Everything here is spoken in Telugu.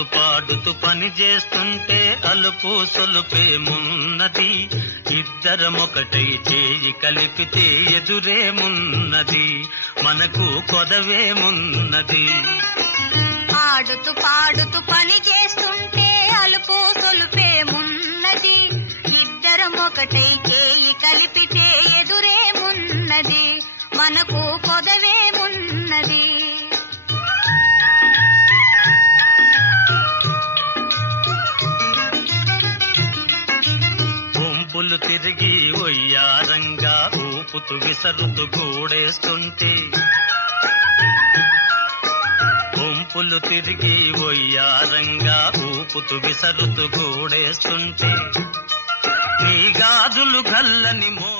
ఆడుతూ పాడుతూ పని చేస్తుంటే అలుపు సొలుపేమున్నది, ఇద్దరమొకటై చేయి కలిపితే ఎదురేమున్నది, మనకు కొదవేమున్నది. ఆడుతూ పాడుతూ పని చేస్తుంటే అలుపు సొలుపేమున్నది, ఇద్దరమొకటై చేయి కలిపితే ఎదురేమున్నది, మనకు కొదవేమున్నది. గుంపులు తిరిగి ఒయ్యారంగా ఊపుతూ విసరుతూ గూడేస్తుంటే, గుంపులు తిరిగి ఒయ్యారంగా ఊపుతూ విసరుతూ గూడేస్తుంటే, నీ గాజులు గల్లని మో